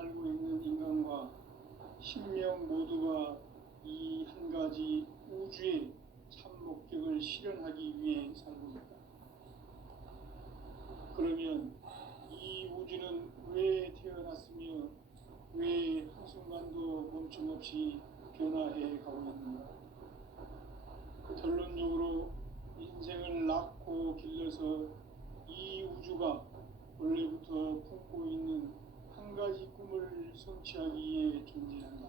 살고 있는 인간과 신명 모두가 이 한 가지 우주의 참 목적을 실현하기 위해 살고 있다. 그러면 이 우주는 왜 태어났으며 왜 한순간도 멈춤없이 변화해 가고 있는가? 결론적으로 인생을 낳고 길러서 이 우주가 원래부터 품고 있는 한 가지 꿈을 성취하기 위해 존재한다.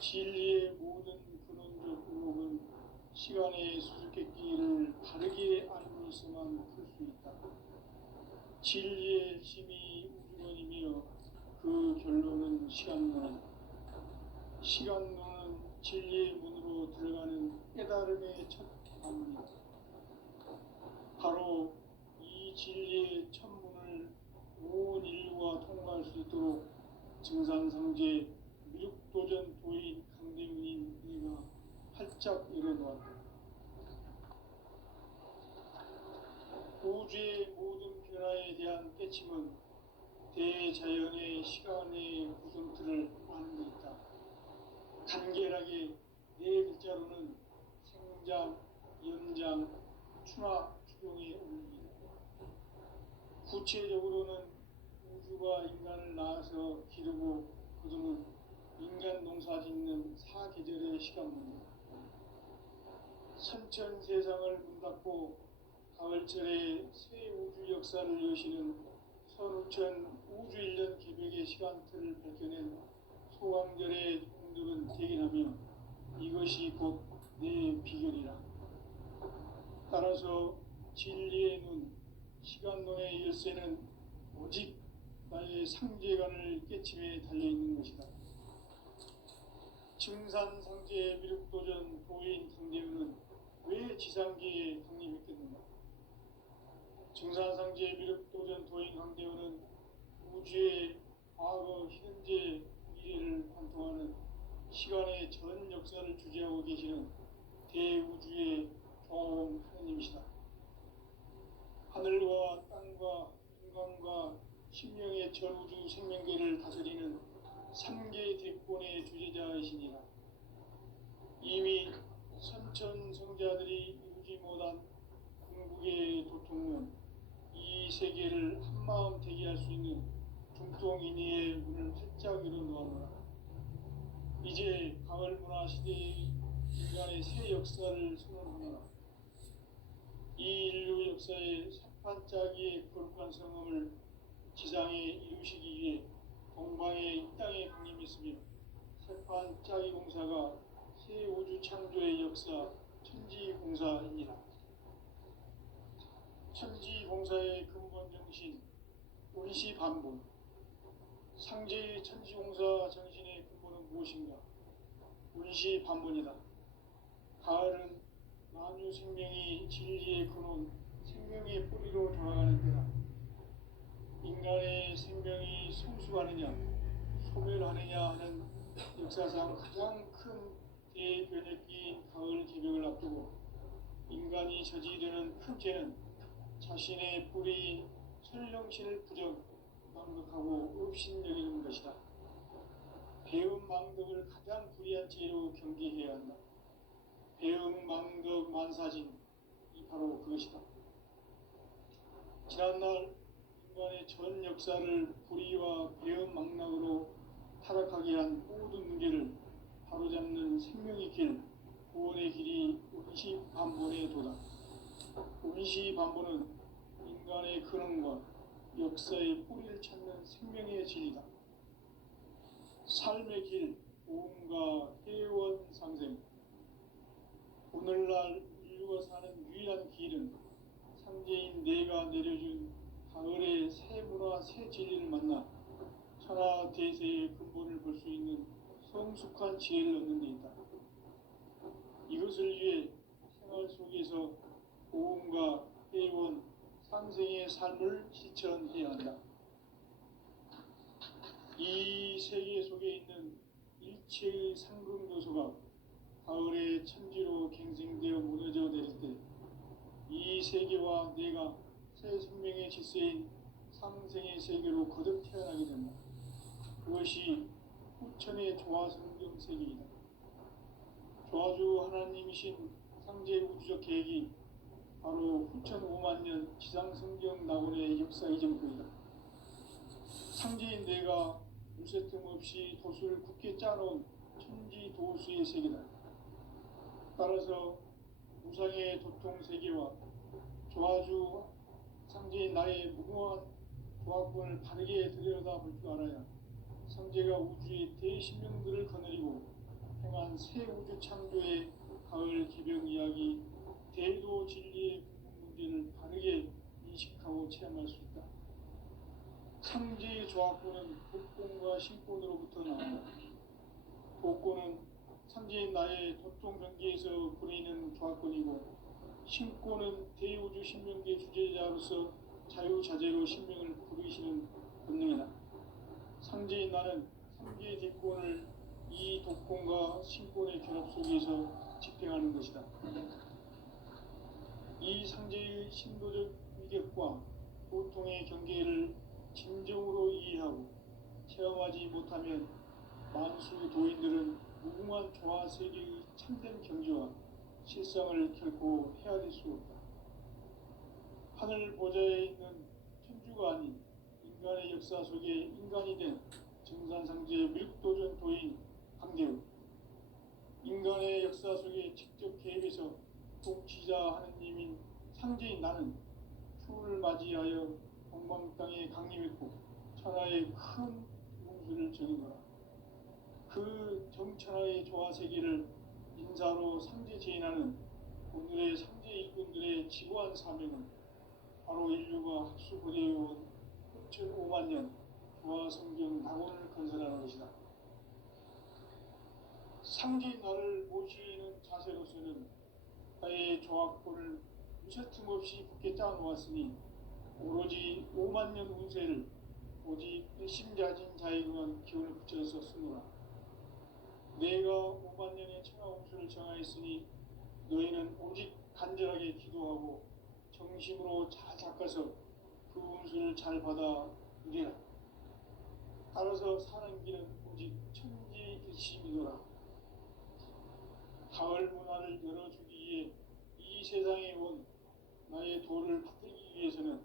진리의 모든 근원적 의혹은 시간의 수수께끼를 바르게 알므로서만 풀 수 있다. 진리의 핵심이 우주론이며 그 결론은 시간론이다. 시간론은 진리의 문으로 들어가는 깨달음의 첫 방문이다. 바로 이 진리의 첫 문을 온 인류가 통과할 수 있도록 증산상제 미륵도전 도인 강대문인 내가 활짝 열어놓았다. 우주의 모든 변화에 대한 깨침은 대자연의 시간의 구성틀을 아는 데 있다. 간결하게 네 글자로는 생장, 연장, 추락, 추동의 원리이다. 구체적으로는 우주가 인간을 낳아서 기르고 거두는 인간 농사 짓는 사계절의 시간문이다. 선천 세상을 문 닫고 가을철에 새 우주 역사를 여시는 선우천 우주 1년 개벽의 시간틀을 밝혀낸 소강절의 공덕은 대견하며 이것이 곧 내 비결이라. 따라서 진리의 눈, 시간론의 열쇠는 오직 나의 상제관을 깨침에 달려있는 것이다. 증산상제 미륵도전 도인 강대훈은 왜 지상계에 독립했겠는가? 증산상제 미륵도전 도인 강대훈은 우주의 과거, 현재, 미래를 관통하는 시간의 전 역사를 주재하고 계시는 대우주의 종합 하느님이시다. 하늘과 땅과 인간과 신명의 전우주 생명계를 다스리는 3개 대권의 주재자이시니라. 이미 선천성자들이 이루지 못한 궁극의 도통론, 이 세계를 한마음 되게 할 수 있는 중통인의의 문을 활짝 열어놓아노라. 이제 가을 문화 시대의 인간의 새 역사를 선언하노라. 이 인류 역사의 새판짜기의 거룩한 성음을 지상에 이루시기 위해 동방의 이 땅에 강림했으며 새판짜기 공사가 새 우주 창조의 역사 천지공사이니라. 천지공사의 근본 정신 운시반본. 상제의 천지공사 정신의 근본은 무엇인가? 운시반본이다. 가을은 만유 생명이 진리의 근원, 생명의 뿌리로 돌아가는 때다. 인간의 생명이 성숙하느냐, 소멸하느냐 하는 역사상 가장 큰 대변혁기인 가을 개벽을 앞두고 인간이 저지르는 큰 죄는 자신의 뿌리인 설령신을 망덕하고 업신여기는 것이다. 배음 망덕을 가장 불의한 죄로 경계해야 한다. 배음 망덕 만사진, 이 바로 그것이다. 지난날 인간의 전 역사를 불의와 배음 망락으로 타락하게 한 모든 문제를 바로잡는 생명의 길, 구원의 길이 운시반본의 도다. 운시반본은 인간의 근원과 역사의 뿌리를 찾는 생명의 진리다. 삶의 길, 오음과 회원상생. 오늘날 인류가 사는 유일한 길은 상제인 내가 내려준 가을의 새 문화, 새 진리를 만나 천하 대세의 근본을 볼 수 있는 성숙한 지혜를 얻는 데 있다. 이것을 위해 생활 속에서 오음과 회원, 상생의 삶을 실천해야 한다. 이 세계 속에 있는 일체의 상극 요소가 가을의 천지로 갱생되어 무너져 내릴 때 이 세계와 내가 새 생명의 질서인 상생의 세계로 거듭 태어나게 된다. 그것이 후천의 조화성경세계이다. 조화주 하나님이신 상제 우주적 계획이 바로 후천 5만 년 지상성경 낙원의 역사 이전부이다. 상제인 내가 무쇠 틈 없이 도수를 굳게 짜놓은 천지 도수의 세계다. 따라서 무상의 도통 세계와 조화주 상제인 나의 무궁한 조화권을 바르게 들여다볼 줄 알아야 상제가 우주의 대신명들을 거느리고 행한 새 우주 창조의 가을 개벽 이야기, 대도 진리의 문제를 바르게 인식하고 체험할 수 있다. 상제의 조화권은 복권과 신권으로부터 나온다. 복권은 상제인 나의 도통 경계에서 부리는 조화권이고, 신권은 대우주 신명계 주제자로서 자유자재로 신명을 부르시는 본능이다. 상제인 나는 상계의 대권을 이 독권과 신권의 결합 속에서 집행하는 것이다. 이 상제의 신도적 위력과 고통의 경계를 진정으로 이해하고 체험하지 못하면 만수 도인들은 무궁한 조화 세계의 참된 경지와 실상을 결코 헤아릴 수 없다. 하늘 보좌에 있는 천주가 아닌 인간의 역사 속에 인간이 된 증산상제 밀도전 도인 강대우, 인간의 역사 속에 직접 개입해서 통치자 하느님인 상제인 나는 추를 맞이하여 동방 땅에 강림했고 천하의 큰 홍수를 정인거라. 그 정천하의 조화 세계를 인사로 상제 제인하는 오늘의 상제 일꾼들의 지고한 사명은 바로 인류가 학수고대해온 후천 5만 년 조화 성경 낙원을 건설하는 것이다. 상제인 나를 모시는 자세로서는 나의 조화권을 무쇠틈 없이 굳게 짜놓았으니 오로지 5만 년 운세를 오직 일심자진 자에게만 기운을 붙여서 쓰노라. 내가 5만 년의 천하홍수를 정하였으니 너희는 오직 간절하게 기도하고 정심으로 잘 닦아서 그 운수를 잘 받아 누리라. 따라서 사는 길은 오직 천지일심이노라. 가을 문화를 열어주기 위해 이 세상에 온 나의 도를 받들기 위해서는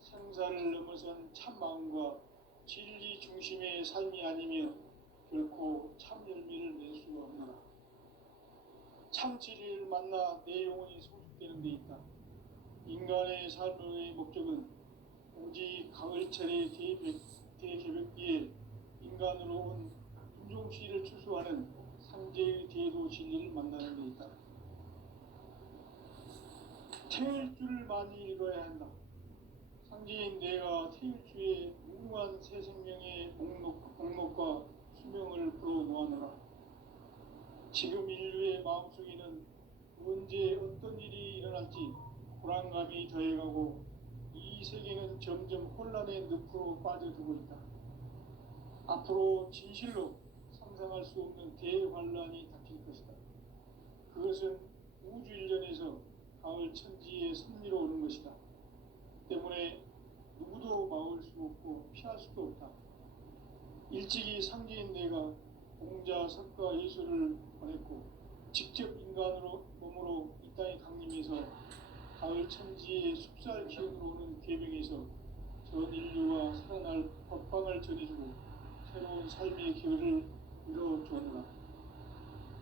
생사를 넘어선 참마음과 진리 중심의 삶이 아니면 결코 참 열매를 낼 수가 없노라. 참 진리를 만나 내 영혼이 소속되는 데 있다. 인간의 삶의 목적은 오직 가을철의 대개벽기에 인간으로 온 인종시를 추수하는 상제의 대도 진리를 만나는 데 있다. 태일주를 많이 읽어야 한다. 상제인 내가 태일주의 무궁한 새 생명의 목록과 수명을 불어놓아노라. 지금 인류의 마음속에는 언제 어떤 일이 일어날지 불안감이 더해가고 이 세계는 점점 혼란의 늪으로 빠져들고 있다. 앞으로 진실로 상상할 수 없는 대환란이 닥칠 것이다. 그것은 우주 일련에서 가을 천지의 섭리로 오는 것이다. 때문에 누구도 막을 수 없고 피할 수도 없다. 일찍이 상제인 내가 공자, 석가, 예수를 보냈고 직접 인간으로 몸으로 이 땅에 강림해서 가을 천지의 숲살 기운으로 오는 계명에서 전 인류가 살아날 법방을 전해주고 새로운 삶의 기회를 이뤄주었노라.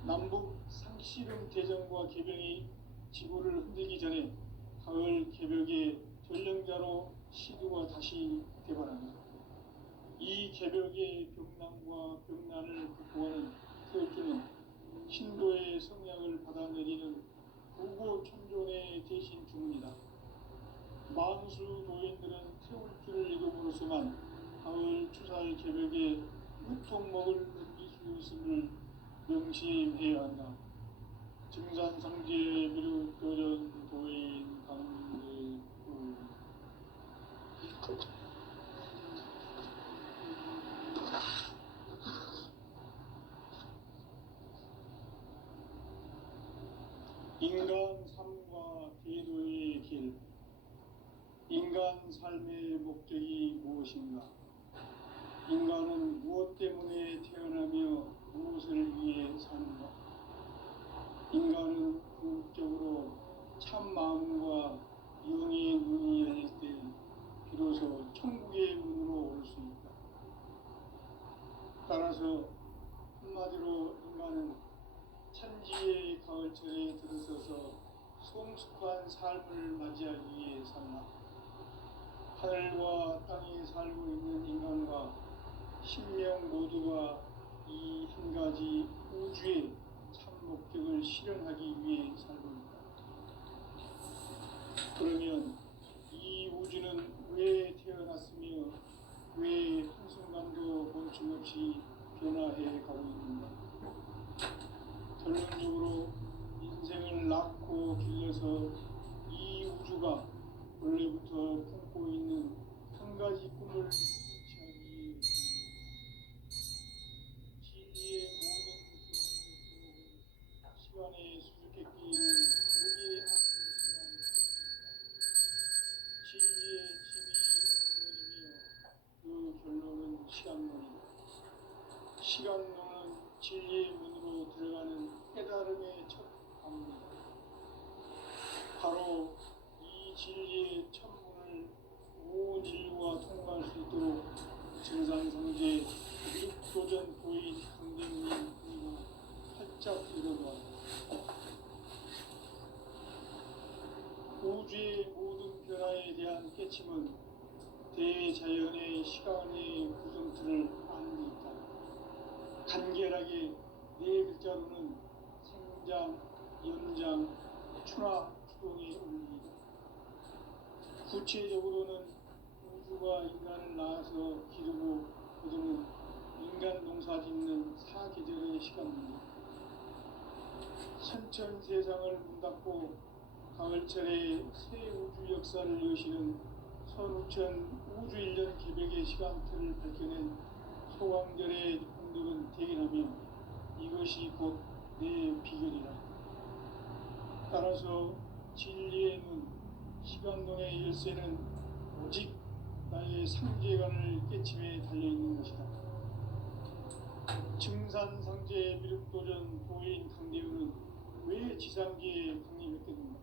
남북 상씨름 대전과 개병이 지구를 흔들기 전에 가을 개벽의 전령자로 시두가 다시 개발한다. 이 개벽의 병난과 병난을 극복하는 태울주는 신도의 성약을 받아내리는 부고천존의 대신 주문이다. 만수 도인들은 태울주를 읽음으로써만 가을 추살 개벽의 유통목을 넘길 수 있음을 명심해야 한다. 증산상제 미륵도전 도인 강대우. 인간 삶과 대도의 길. 인간 삶의 목적이 무엇인가? 인간은 무엇 때문에 태어나며 무엇을 위해 사는가? 인간은 궁극적으로 참 마음과 영의 문이 열릴 때 비로소 천국의 문으로 올 수 있다. 따라서 한마디로 인간은 천지의 가을철에 들어서서 성숙한 삶을 맞이하기 위해 산다. 하늘과 땅에 살고 있는 인간과 신명 모두가 이 한 가지 우주의 참 목적을 실현하기 위해 살고 있다. 그러면 이 우주는 왜 태어났으며 왜 한순간도 멈춤없이 변화해 가고 있는가? 결론적으로 인생을 낳고 길러서 이 우주가 원래부터 품고 있는 한 가지 꿈을 성취하기 위해 진리의 모든 시간의 수수께끼를 다르게 안고 있어만 진리의 힘이 우선이며 그 결론은 시간론이다. 시간론은 진리의 문으로 들어가는 깨달음의 첫 방문이다. 바로 이 진리의 첫 문을 온 인류가 통과할 수 있도록 증산성제 미륵도전 도인 강대문이 활짝 열어놓았다. 우주의 모든 변화에 대한 깨침은 대자연의 시간의 구성틀을 아는 데 있다. 간결하게 네 글자로는 생장, 연장, 추나 추동의 원리이다. 구체적으로는 우주가 인간을 낳아서 기르고 거두는 인간 농사 짓는 사계절의 시간입니다. 선천 세상을 문 닫고 가을철에 새 우주 역사를 여시는 선우천 우주 1년 기백의 시간틀을 밝혀낸 소강절의 공덕은 대견하며 이것이 곧 내 비결이라. 따라서 진리의 문, 시간론의 열쇠는 오직 나의 상계관을 깨침에 달려있는 것이다. 증산상제 미륵도전 도인 강대우는 왜 지상계에 강림했겠는가?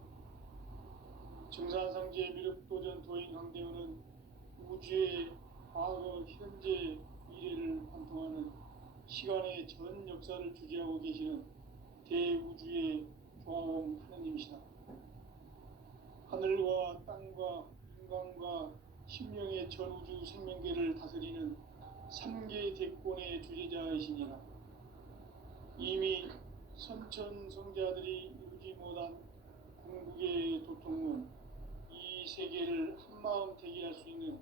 증산상제 미륵도전 도인 강대우는 우주의 과거, 현재, 미래를 관통하는 시간의 전 역사를 주재하고 계시는 대우주의 조화원 하느님이시다. 하늘과 땅과 인간과 신명의 전우주 생명계를 다스리는 3개 대권의 주재자이시니라. 이미 선천성자들이 이루지 못한 궁극의 도통문, 이 세계를 한마음 되게 할 수 있는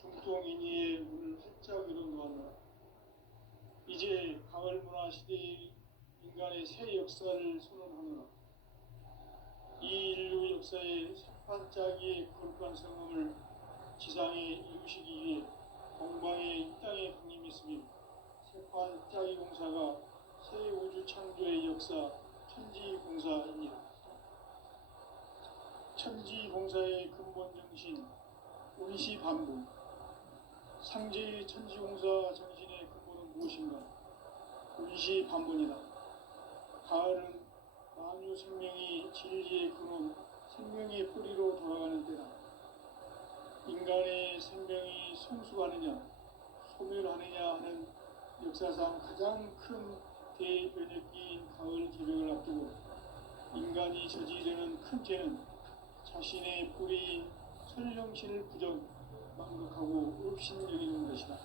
중통인의의 문을 활짝 열어놓았노라. 이제 가을문화 시대의 인간의 새 역사를 선언하노라. 이 인류 역사의 새판짜기의 거룩한 성음을 지상에 이루시기 위해 동방의 이 땅에 강림했으며 새판짜기 공사가 새 우주 창조의 역사 천지공사입니다. 천지공사의 근본 정신 운시반복. 상제의 천지공사 정신의 근본은 무엇인가? 운시반복이다. 가을은 만유 생명이 진리의 근원, 생명의 뿌리로 돌아가는 때다. 인간의 생명이 성숙하느냐, 소멸하느냐 하는 역사상 가장 큰 대변혁기인 가을 기백을 앞두고 인간이 저지르는 큰 죄는 자신의 뿌리인 설령신을 망극하고 업신여기는 것이다.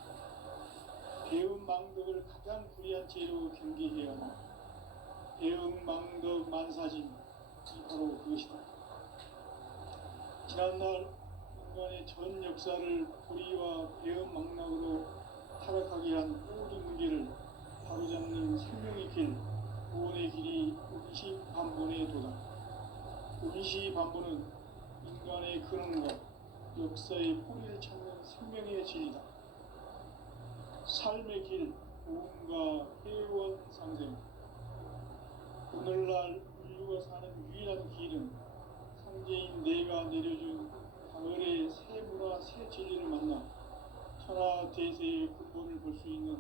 배은망덕을 가장 불의한 죄로 경계해야 한다. 배은망덕 만사짐이 바로 그것이다. 지난날 인간의 전 역사를 불의와 배은망락으로 타락하게 한 모든 문제를 바로잡는 생명의 길, 구원의 길이 운시반본에 도다. 운시반본은 인간의 근원과 역사의 뿌리를 찾는 생명의 진리다. 삶의 길, 구원과 회원 상생. 오늘날 인류가 사는 유일한 길은 상제인 내가 내려준 가을의 새 문화 새 진리를 만나 천하 대세의 근본을 볼 수 있는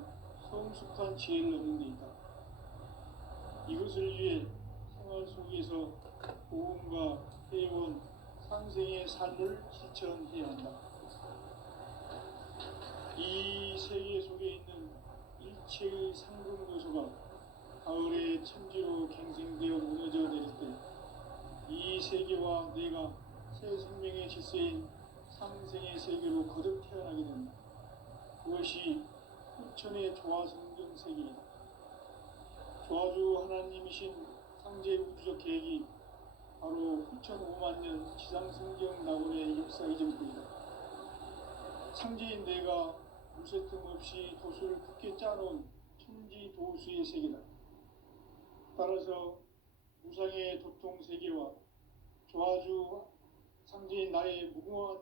성숙한 지혜를 얻는 데 있다. 이것을 위해 생활 속에서 고음과 회원, 상생의 삶을 실천해야 한다. 이 세계 속에 있는 일체의 상금 요소가 가을의 천지로 갱생되어 무너져 내릴 때 이 세계와 내가 새 생명의 질서인 상생의 세계로 거듭 태어나게 된다. 그것이 후천의 조화성경 세계이다. 조화주 하나님이신 상제 우주적 계획이 바로 후천 5만 년 지상성경 낙원의 역사의 전부이다. 상제인 내가 무쇠 틈 없이 도수를 굳게 짜놓은 천지 도수의 세계다. 따라서 무상의 도통 세계와 조화주 상제인 나의 무궁한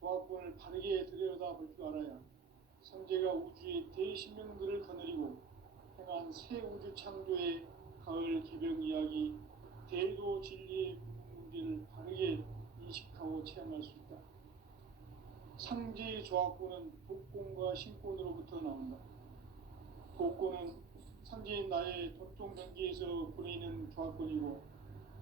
조화권을 바르게 들여다볼 줄 알아야 상제가 우주의 대신명들을 거느리고 행한 새 우주 창조의 가을 개벽 이야기, 대도 진리의 문제를 바르게 인식하고 체험할 수 있다. 상제의 조화권은 복권과 신권으로부터 나온다. 복권은 상제인 나의 도통 경계에서 보내는 조화권이고,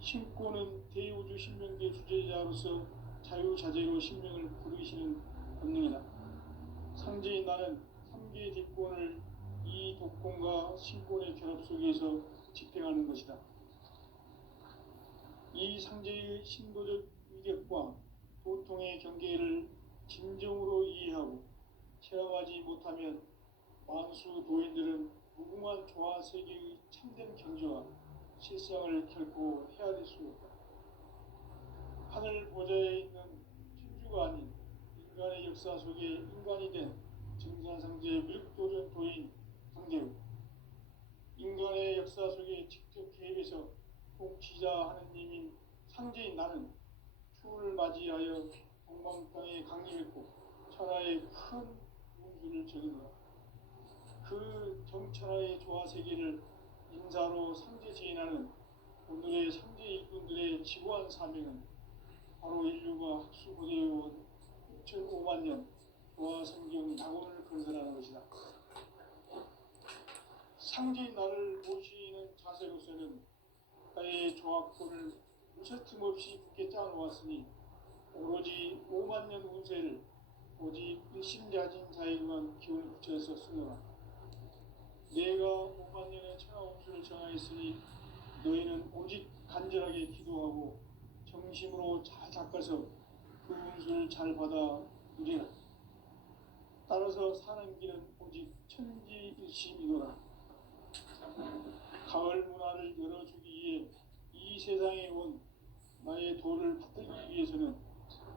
신권은 대우주 신명계 주제자로서 자유자재로 신명을 부르시는 본능이다. 상제인 나는 3개의 뒷권을 이 독권과 신권의 결합 속에서 집행하는 것이다. 이 상제의 신도적 위력과 도통의 경계를 진정으로 이해하고 체험하지 못하면 만수 도인들은 무궁한 조화 세계의 참된 경지와 실상을 결코 헤아릴 수 없다. 하늘 보좌에 있는 천주가 아닌 인간의 역사 속에 인간이 된 증산상제 밀도전 도인 강대우, 인간의 역사 속에 직접 개입해서 통치자 하느님인 상제인 나는 추운을 맞이하여 동방 땅에 강림했고 천하의 큰 운수를 적이노라. 그 정천하의 조화 세계를 인사로 상제 제인하는 오늘의 상제 일꾼들의 지고한 사명은 바로 인류가 학수고대해온 6,5만 년 조화 성경 낙원을 건설하는 것이다. 상제인 나를 모시는 자세로서는 나의 조화권을 무쇠틈 없이 굳게 짜놓았으니 오로지 5만 년 운세를 오직 일심자진 자에게만 기운을 붙여서 쓰노라. 내가 5만 년의 천하 운수를 정하였으니 너희는 오직 간절하게 기도하고 정심으로 잘 닦아서 그 운수를 잘 받아 누리라. 따라서 사는 길은 오직 천지일심이노라. 가을 문화를 열어주기 위해 이 세상에 온 나의 도를 받들기 위해서는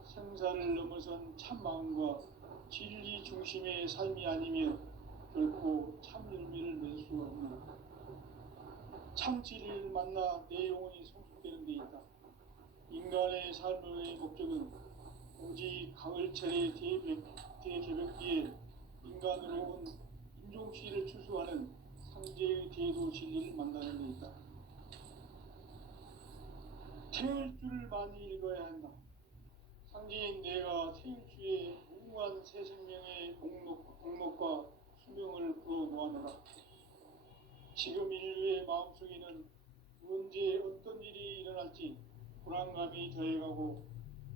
생사를 넘어선 참 마음과 진리 중심의 삶이 아니면 결코 참 열매를 맺을 수가 없노라. 참 진리를 만나 내 영혼이 성숙되는 데 있다. 인간의 삶의 목적은 오직 가을철의 대개벽기에 인간으로 온 인종시를 추수하는 상제의 대도 진리를 만나는 데 있다. 태을 줄을 많이 읽어야 한다. 상제인 내가 태을 주에 무궁한 새 생명의 목록과 수명을 부어 놓아노라. 지금 인류의 마음속에는 언제 어떤 일이 일어날지 불안감이 더해가고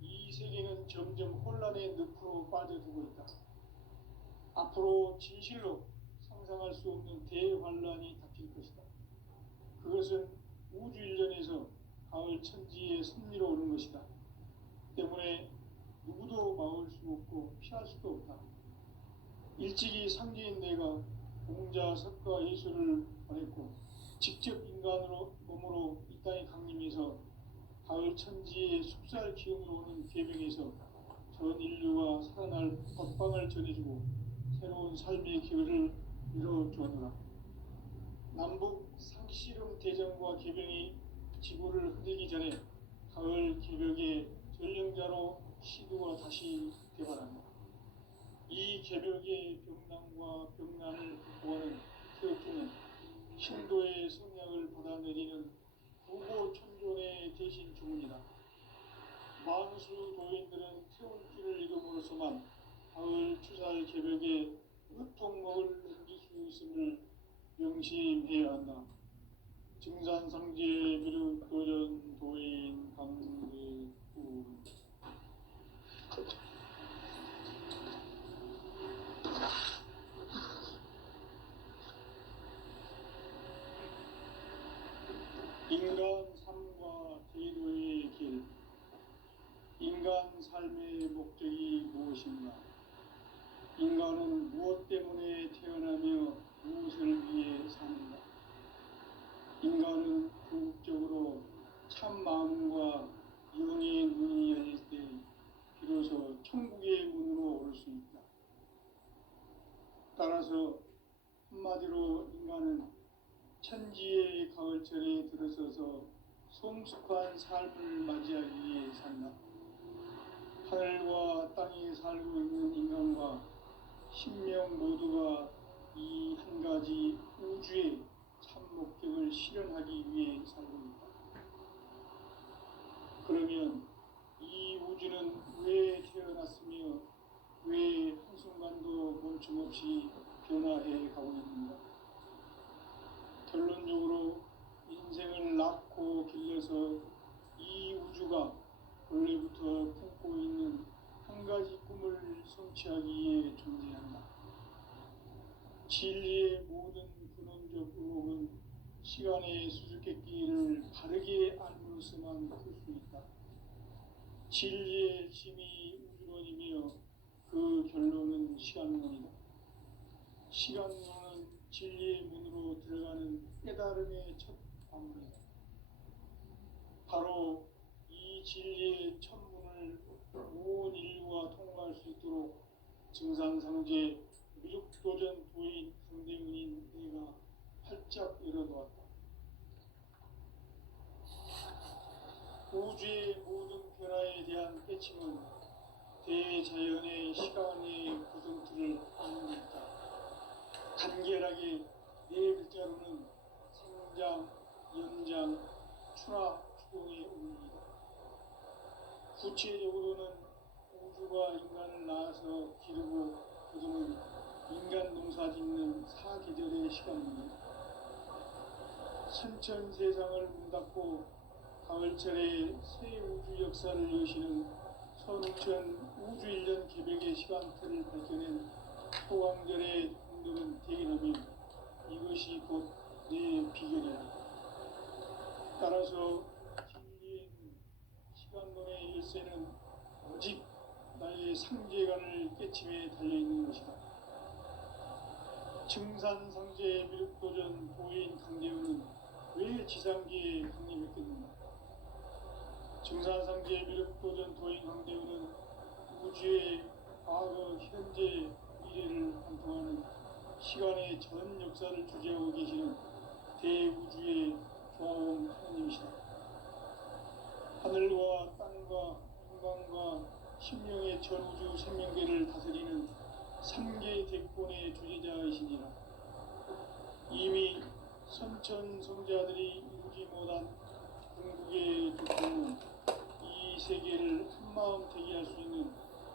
이 세계는 점점 혼란의 늪으로 빠져들고 있다. 앞으로 진실로 상상할 수 없는 대환란이 닥칠 것이다. 그것은 우주 일련에서 가을 천지의 섭리로 오는 것이다. 때문에 누구도 막을 수 없고 피할 수도 없다. 일찍이 상제인 내가 공자, 석가, 예수를 보냈고 직접 인간으로 몸으로 이 땅에 강림해서 가을 천지의 숲살 기운으로 오는 계명에서 전 인류가 살아날 법방을 전해주고 새로운 삶의 기회를 이뤄주었노라. 남북 상씨름 대전과 계명이 지구를 흔들기 전에 가을 개벽의 전령자로 시도가 다시 개발한다. 이 개벽의 병난과 병난을 극복하는 태극기는 신도의 성약을 받아내리는 부고 천존의 대신 주문이다. 만수 도인들은 태울주를 이름으로서만 가을 추살 개벽에 으통먹을 넘길 수 있음을 명심해야 한다. 증산상제 비록 도전 도인 강대구 인간 삶과 제도의 길. 인간 삶의 목적이 무엇인가? 인간은 무엇 때문에 태어나며 무엇을 위해 사는가? 인간은 궁극적으로 참 마음과 영의 문이 열릴 때 비로소 천국의 문으로 올 수 있다. 따라서 한마디로 인간은 천지의 가을철에 들어서서 성숙한 삶을 맞이하기 위해 산다. 하늘과 땅에 살고 있는 인간과 신명 모두가 이 한 가지 우주의 참 목적을 실현하기 위해 살고 있다. 그러면 이 우주는 왜 태어났으며 왜 한순간도 멈춤없이 변화해 가고 있는가? 결론적으로 인생을 낳고 길러서 이 우주가 원래부터 품고 있는 한 가지 꿈을 성취하기 위해 존재한다. 진리의 모든 근원적 의혹은 시간의 수수께끼를 바르게 알므로서만 풀 수 있다. 진리의 핵심이 우주론이며 그 결론은 시간론이다. 시간론은 진리의 문으로 들어가는 깨달음의 첫 관문이다. 바로 이 진리의 첫 문을 온 인류가 통과할 수 있도록 증산상제 미륵도전 도인 강대문인 내가 활짝 열어놓았다. 우주의 모든 변화에 대한 깨침은 대자연의 시간의 구성틀을 아닙니까? 간결하게 네 글자로는 생장, 연장, 추나 추동의 의미이다. 구체적으로는 우주가 인간을 낳아서 기르고 거두는 인간 농사 짓는 사계절의 시간입니다. 선천 세상을 문닫고 가을철에 새 우주 역사를 여시는 선우천 우주 1년 개벽의 시간틀을 밝혀낸 소강절의 동들은 대인하며 이것이 곧 내 비결이다. 따라서 진리의 시간론의 열쇠는 오직 나의 상제관을 깨침에 달려있는 것이다. 증산상제 미륵도전 도인 강대우는 왜 지상계에 강림했겠는가? 증산상제 미륵도전 도인 강대우는 우주의 과거, 현재, 미래를 관통하는 시간의 전 역사를 주재하고 계시는 대우주의 조화원 하나님이시다. 하늘과 땅과 인간과 심령의 전우주 생명계를 다스리는 3개 대권의 주제자이시니라. 이미 선천성자들이 이루지 못한 궁극의 두통은 이 세계를 한마음 되게 할 수 있는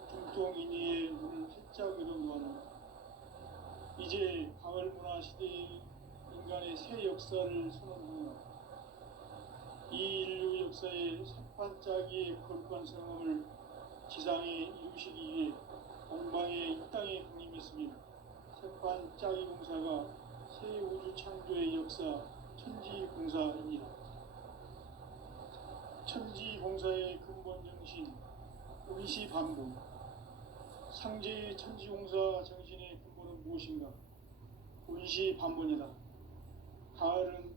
중통인의의 문을 활짝 열어놓았다. 이제 가을 문화 시대의 인간의 새 역사를 선언합니다. 이 인류 역사의 삭반짜기의 거룩한 성험을 지상에 이루시기 위해 동방의 이 땅에 강림했습니다. 삭반짜기 공사가 새 우주 창조의 역사 천지공사입니다. 천지공사의 근본 정신 운시반복. 상제의 천지공사 정신의 근본은 무엇인가? 운시반복이다. 가을은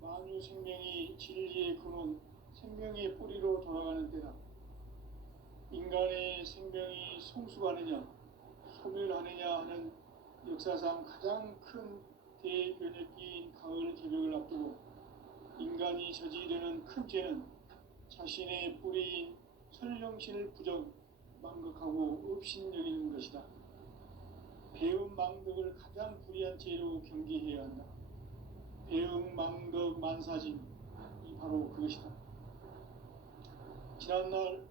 만유 생명이 진리의 근원, 생명의 뿌리로 돌아가는 때다. 인간의 생명이 성숙하느냐, 소멸하느냐 하는 역사상 가장 큰 대변혁기인 가을 개벽을 앞두고 인간이 저지르는 큰 죄는 자신의 뿌리인 설령신을 부정, 망극하고 업신여기는 것이다. 배음 망덕을 가장 불의한 죄로 경계해야 한다. 배음 망덕 만사짐이 바로 그것이다. 지난날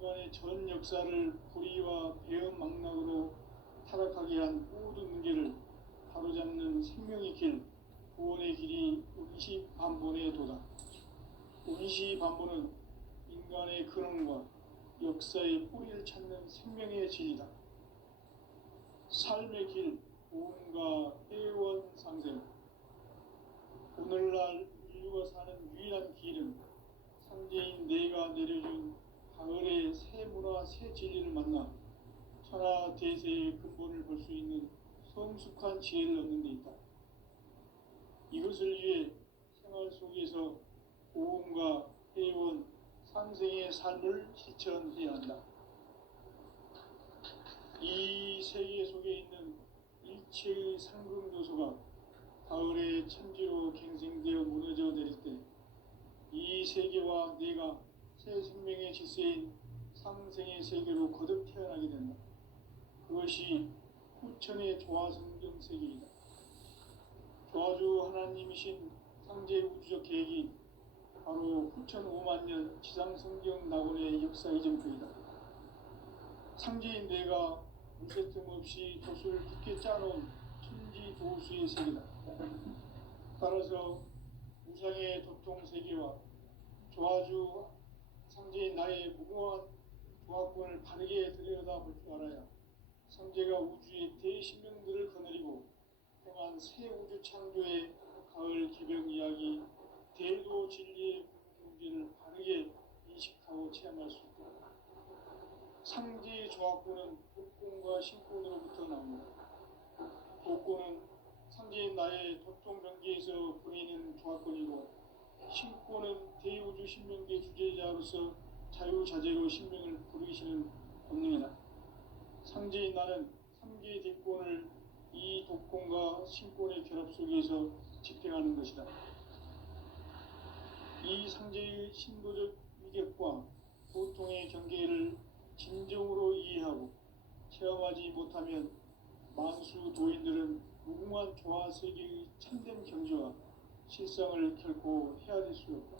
인간의 전 역사를 불의와 배은망락으로 타락하게 한 모든 문제를 바로잡는 생명의 길, 구원의 길이 운시반본에 도다. 운시반본은 인간의 근원과 역사의 뿌리를 찾는 생명의 진리다. 삶의 길, 구원과 회원 상생. 오늘날 인류가 사는 유일한 길은 상제인 내가 내려준 가을의 새 문화 새 진리를 만나 천하 대세의 근본을 볼 수 있는 성숙한 지혜를 얻는 데 있다. 이것을 위해 생활 속에서 고음과 회원, 상생의 삶을 실천해야 한다. 이 세계 속에 있는 일체의 상급 요소가 가을의 천지로 갱생되어 무너져 내릴 때 이 세계와 내가 새 생명의 질서인 상생의 세계로 거듭 태어나게 된다. 그것이 후천의 조화성경 세계이다. 조화주 하나님이신 상제 우주적 계획이 바로 후천 5만 년 지상성경 낙원의 역사 이전표이다. 상제인 내가 무쇠 틈 없이 돛을 굳게 짜놓은 천지 도수의 세계다. 따라서 우상의 도통 세계와 조화주 상제인 나의 무궁한 조화권을 바르게 들여다볼 줄 알아야 상제가 우주의 대신명들을 거느리고 행한 새 우주 창조의 가을 기병 이야기, 대도 진리의 경제를 바르게 인식하고 체험할 수 있다. 상제의 조화권은 복권과 신권으로부터 나옵니다. 복권은 상제인 나의 도통 경계에서 보이는 조화권이고, 신권은 대우주 신명계 주제자로서 자유자재로 신명을 부르시는 본능이다. 상제인 나는 3개의 대권을 이 독권과 신권의 결합 속에서 집행하는 것이다. 이 상제의 신도적 위격과 보통의 경계를 진정으로 이해하고 체험하지 못하면 만수 도인들은 무궁한 조화 세계의 참된 경지와 실상을 결코 헤아릴 수 없다.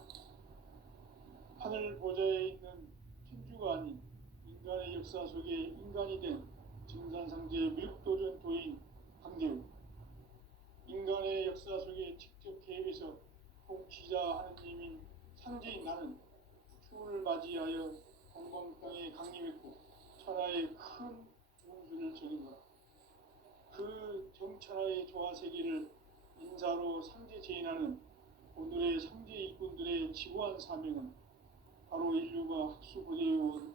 하늘 보좌에 있는 천주가 아닌 인간의 역사 속에 인간이 된 증산상제의 밀도전 도인 강대우, 인간의 역사 속에 직접 개입해서 통치자 하느님인 상제인 나는 추운을 맞이하여 건강 땅에 강림했고 천하의 큰 운수를 적인 거다. 그 정천하의 조화 세계를 인사로 상제 제인하는 오늘의 상제 일꾼들의 지구한 사명은 바로 인류가 학수 고대해온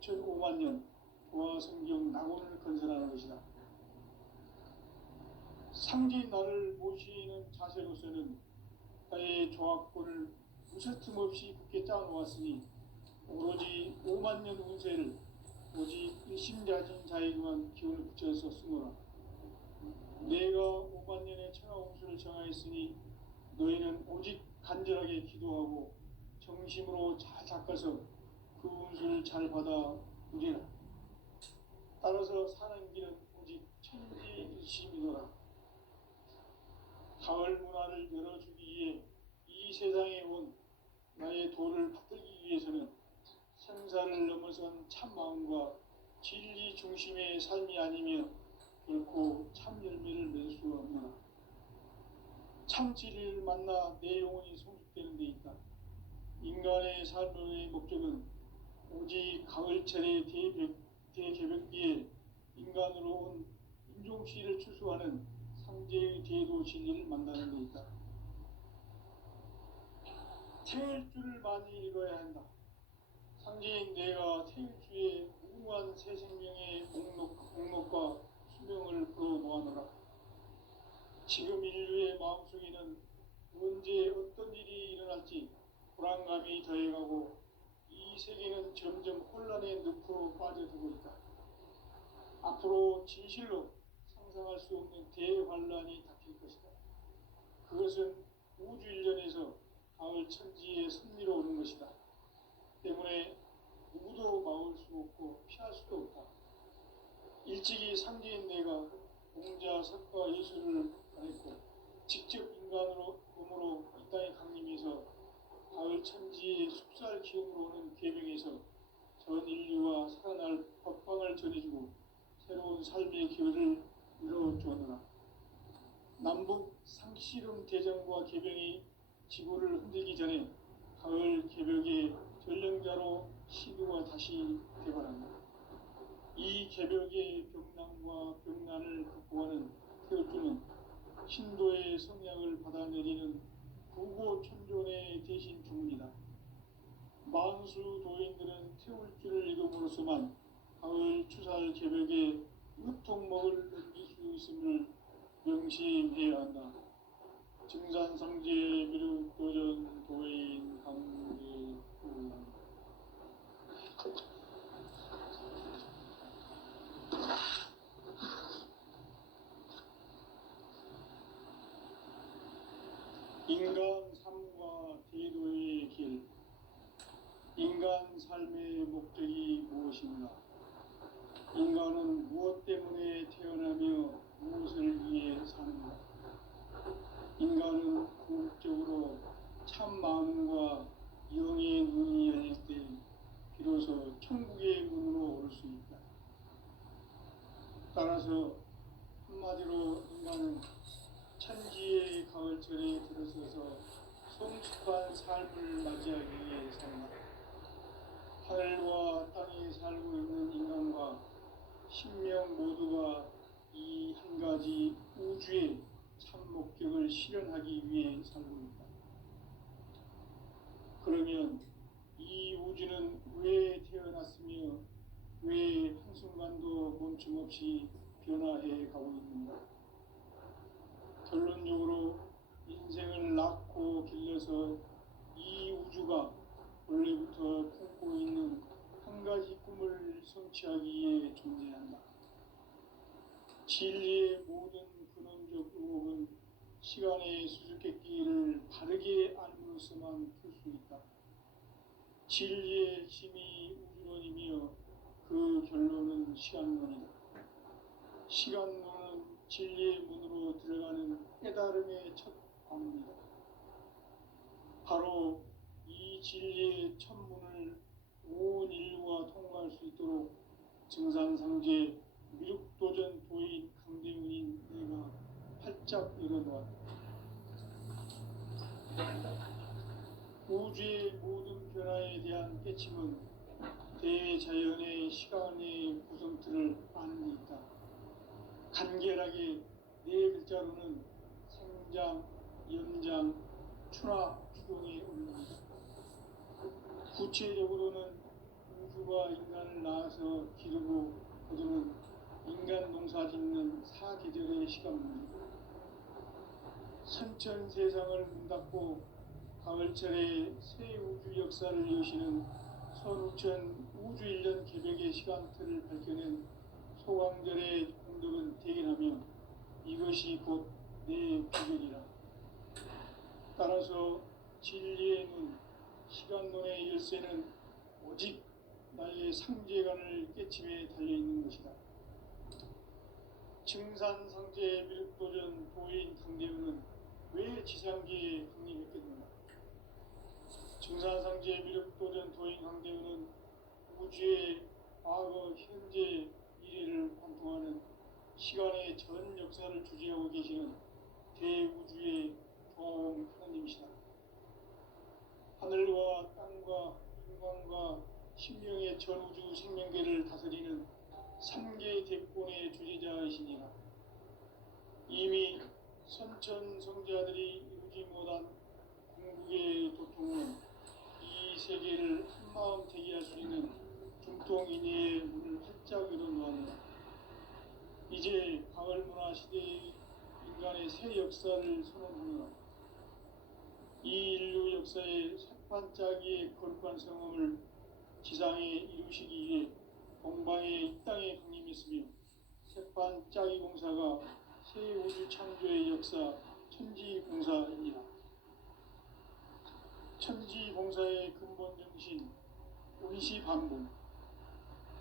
6,5만 년 조화 성경 낙원을 건설하는 것이다. 상제인 나를 모시는 자세로서는 나의 조화권을 무쇠틈 없이 굳게 짜놓았으니 오로지 5만 년 운세를 오직 일심자진 자에게만 기운을 붙여서 쓰노라. 내가 5만 년의 천하 운수를 정하였으니 너희는 오직 간절하게 기도하고 정심으로 잘 닦아서 그 운수를 잘 받아 누리라. 따라서 사는 길은 오직 천지일심이노라. 가을 문화를 열어주기 위해 이 세상에 온 나의 도를 받들기 위해서는 생사를 넘어선 참마음과 진리 중심의 삶이 아니면 결코 참 열매를 맺을 수 없노라. 참 진리를 만나 내 영혼이 성숙되는 데 있다. 인간의 삶의 목적은 오직 가을철의 대개벽기에 인간으로 온 인종씨를 추수하는 상제의 대도 진리를 만나는 데 있다. 태일 줄을 많이 읽어야 한다. 상제인 내가 태일주의 무궁한 새 생명의 목록과 수명을 불어 모아노라. 지금 인류의 마음속에는 언제 어떤 일이 일어날지 불안감이 더해가고 이 세계는 점점 혼란의 늪으로 빠져들고 있다. 앞으로 진실로 상상할 수 없는 대환란이 닥칠 것이다. 그것은 우주 일련에서 가을 천지의 섭리로 오는 것이다. 때문에 누구도 막을 수 없고 피할 수도 없다. 일찍이 상제인 내가 공자, 석가, 예술을 가르쳤고 직접 인간으로 몸으로 이 땅에 강림해서 가을 천지의 숲살 기운으로 오는 계명에서 전 인류와 살아날 법방을 전해주고 새로운 삶의 기회를 이뤄주었노라. 남북 상씨름 대전과 개병이 지구를 흔들기 전에 가을 개벽의 전령자로 시드가 다시 되관한다. 이 개벽의 병난과 병난을 극복하는 태우주는 신도의 성약을 받아내리는 구고천존의 대신 주문이다. 만수 도인들은 태울주를 읽음으로써만 가을 추살 개벽에 으통목을 넘길 수 있음을 명심해야 한다. 증산상제 미륵도전 도인 강대구 인간 삶과 대도의 길. 인간 삶의 목적이 무엇인가? 인간은 무엇 때문에 태어나며 무엇을 위해 사는가? 인간은 궁극적으로 참 마음과 영의 눈이 열릴 때 비로소 천국의 문으로 오를 수 있다. 따라서 한마디로 인간은 천지의 가을철에 들어서서 성숙한 삶을 맞이하기 위해 산다. 하늘과 땅에 살고 있는 인간과 신명 모두가 이 한 가지 우주의 참 목적을 실현하기 위해 살고 있다. 그러면 이 우주는 왜 태어났으며 왜 한순간도 멈춤없이 변화해 가고 있는가? 결론적으로 인생을 낳고 길러서 이 우주가 원래부터 품고 있는 한 가지 꿈을 성취하기 위해 존재한다. 진리의 모든 근원적 의혹은 시간의 수수께끼를 바르게 알므로서만 풀 수 있다. 진리의 핵심이 우주론이며 그 결론은 시간론이다. 시간론은 진리의 문으로 들어가는 깨달음의 첫 관문이다. 바로 이 진리의 첫 문을 온 인류가 통과할 수 있도록 증산상제 미륵도전 도인 강대훈인 내가 활짝 열어놓았다. 우주의 모든 변화에 대한 깨침은 대자연의 시간의 구성틀을 아는 데 있다. 간결하게 네 글자로는 생장, 연장, 추락, 추동의 원리입니다. 구체적으로는 우주가 인간을 낳아서 기르고 거두는 인간 농사 짓는 사계절의 시간입니다. 선천 세상을 문 닫고 가을철에 새 우주 역사를 여시는 선우천 우주 1년 개벽의 시간틀을 밝혀낸 소강절의 공덕은 대견하며 이것이 곧 내 비결이라. 따라서 진리의 눈, 시간론의 열쇠는 오직 나의 상제관을 깨침에 달려있는 것이다. 증산상제 미륵도전 도인 강대훈은 왜 지상계에 강림했겠는가? 증산상제 미륵도전 도인 강대훈은 우주의 과거, 현재, 미래를 관통하는 시간의 전 역사를 주재하고 계시는 대우주의 조화원 하나님이시다. 하늘과 땅과 인간과 신명의 전우주 생명계를 다스리는 3개 대권의 주재자이시니라. 이미 선천성자들이 이루지 못한 궁극의 도통은 이 세계를 한마음 되게 할 수 있는 중통인의 문을 활짝 열어놓았노라. 이제 가을 문화 시대의 인간의 새 역사를 선언하노라. 이 인류 역사의 새반짝이의 거룩한 성험을 지상에 이루시기 위해 동방에 이 땅에 강림했으며 새반짝이 공사가 새 우주 창조의 역사 천지공사입니다. 천지공사의 근본 정신 운시반복.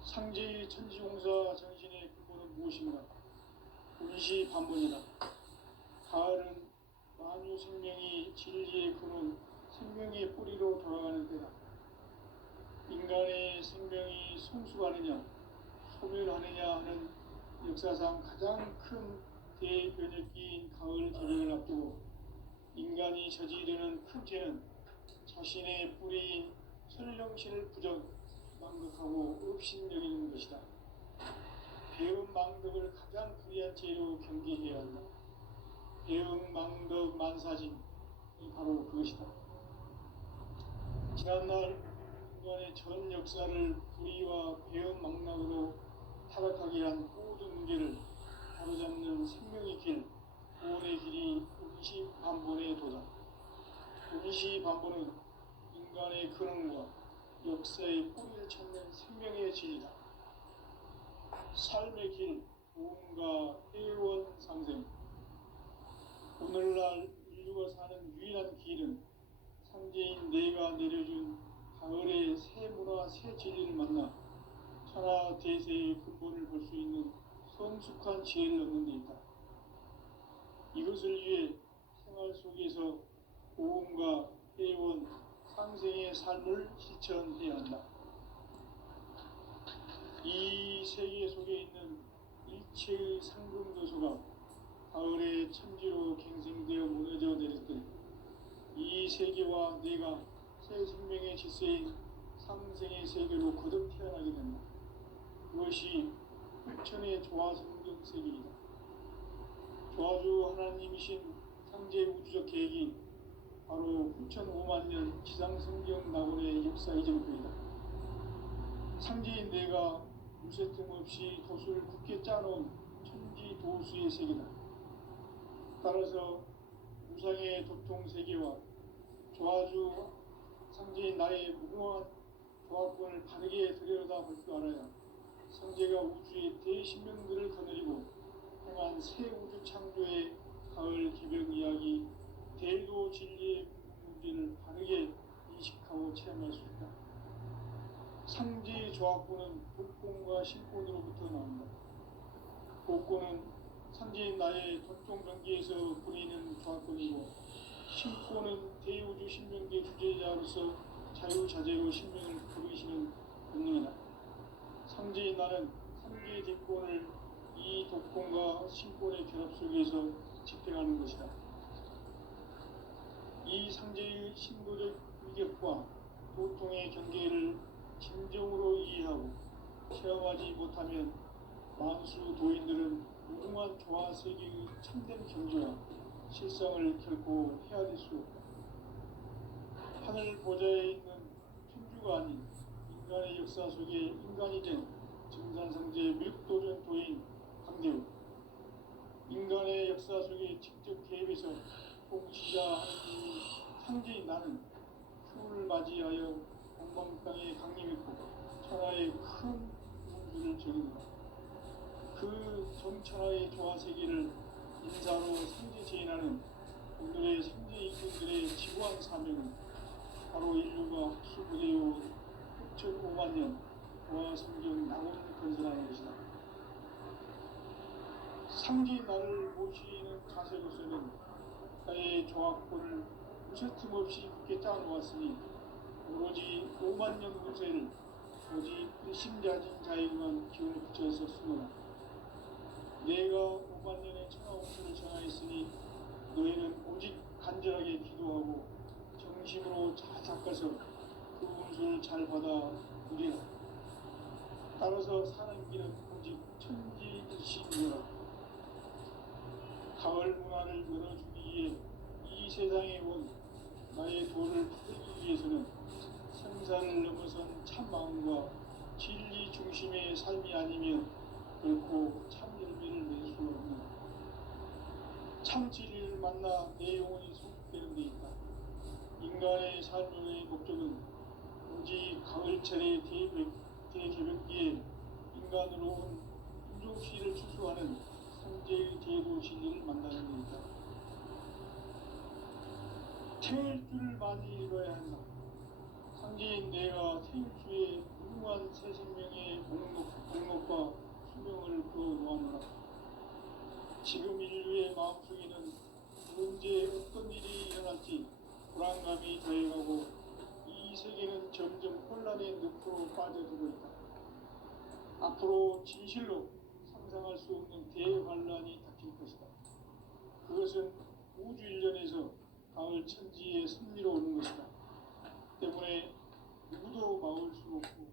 상제의 천지공사 정신의 근본은 무엇인가? 운시반복이다. 가을은 만유 생명이 진리의 근원, 생명의 뿌리로 돌아가는 때다. 인간의 생명이 성숙하느냐 소멸하느냐 하는 역사상 가장 큰 대변혁기인 가을 개벽을 앞두고 인간이 저지르는 큰 죄는 자신의 뿌리인 설령신을 망각하고 업신여기는 것이다. 배음 망덕을 가장 불의한 죄로 경계해야 한다. 배음 망덕 만사진이 바로 그것이다. 지난날 인간의 전 역사를 불의와 배음 망락으로 타락하게 한 모든 문제를 바로잡는 생명의 길, 구원의 길이 임시반본의 도다. 임시반본은 인간의 근원과 역사의 뿌리를 찾는 생명의 진리다. 삶의 길, 구원과 회원 상생. 오늘날 인류가 사는 유일한 길은 상제인 내가 내려준 가을의 새 문화, 새 진리를 만나 천하 대세의 근본을 볼 수 있는 성숙한 지혜를 얻는 데 있다. 이것을 위해 생활 속에서 고음과 회원, 상생의 삶을 실천해야 한다. 이 세계 속에 있는 일체의 상금도서가 가을의 천지로 갱생되어 무너져 내릴 때 이 세계와 내가 새 생명의 질서인 상생의 세계로 거듭 태어나게 된다. 그것이 불천의 조화성경 세계이다. 조화주 하나님이신 상제 우주적 계획이 바로 9,5만 년 지상성경 낙원의 역사 이전부이다. 상제인 내가 무쇠틈 없이 도수를 굳게 짜놓은 천지 도수의 세계다. 따라서 무상의 도통 세계와 조화주 상제인 나의 무궁한 조합권을 바르게 들여다볼 줄 알아야 상제가 우주의 대신명들을 거느리고 행한 새 우주 창조의 가을 개벽 이야기, 대도 진리의 문제를 바르게 인식하고 체험할 수 있다. 상제의 조합권은 복권과 신권으로부터 나온다. 복권은 상제인 나의 전통병기에서 부리는 조합권이고, 신권은 대우주 신명계 주제자로서 자유자재로 신명을 부르시는 본능이다. 상제인 나는 상제의 대권을 이 독권과 신권의 결합 속에서 집행하는 것이다. 이 상제의 신도적 위격과 도통의 경계를 진정으로 이해하고 체험하지 못하면 만수 도인들은 무궁한 조화 세계의 참된 경지와 실상을 결코 헤아릴 수 없다. 하늘 보좌에 있는 천주가 아닌 인간의 역사 속에 인간이 된 증산상제 밀도전 도인 강대우, 인간의 역사 속에 직접 개입해서 통치자하는 상제인 나는 휴를 맞이하여 공방 땅에 강림했고 천하의 큰 우주를 적인다. 그 정천하의 조화세계를 인사로 상제 제인하는 오늘의 상제 이꾼들의 지구한 사명은 바로 인류가 학수부대요 9,5만 년 조화성경 낙원을 건설하는 것이다. 상제인 나를 모시는 자세로서는 나의 조합권을 무쇠틈 없이 굳게 짜놓았으니 오로지 5만 년 운세를 오직 일심자진 자에게만 기운을 붙여서 쓰노라. 내가 5만 년의 천하 운세를 전하였으니 너희는 오직 간절하게 기도하고 정심으로 잘 닦아서 그 운수를 잘 받아 누리라. 따라서 사는 길은 오직 천지일심이라. 가을 문화를 열어주기 위해 이 세상에 온 나의 도를 받기 위해서는 생사를 넘어선 참 마음과 진리 중심의 삶이 아니면 결코 참 열매를 맺을 수 없는 참 진리를 만나 내 영혼이 성숙되는 데 있다. 인간의 삶의 목적은 오직 가을철의 대개벽기에 인간으로 온 인종시를 추수하는 상제의 대도 진리를 만나는 데 있다. 태일주를 많이 읽어야 한다. 상제인 내가 태일주의 무궁한 새 생명의 목록과 수명을 그어놓았노라. 지금 인류의 마음속에는 언제 어떤 일이 일어날지 불안감이 더해가고 이 이 세계는 점점 혼란의 늪으로 빠져들고 있다. 앞으로 진실로 상상할 수 없는 대환란이 닥칠 것이다. 그것은 우주 일련에서 가을 천지의 섭리로 오는 것이다. 때문에 누구도 막을 수 없고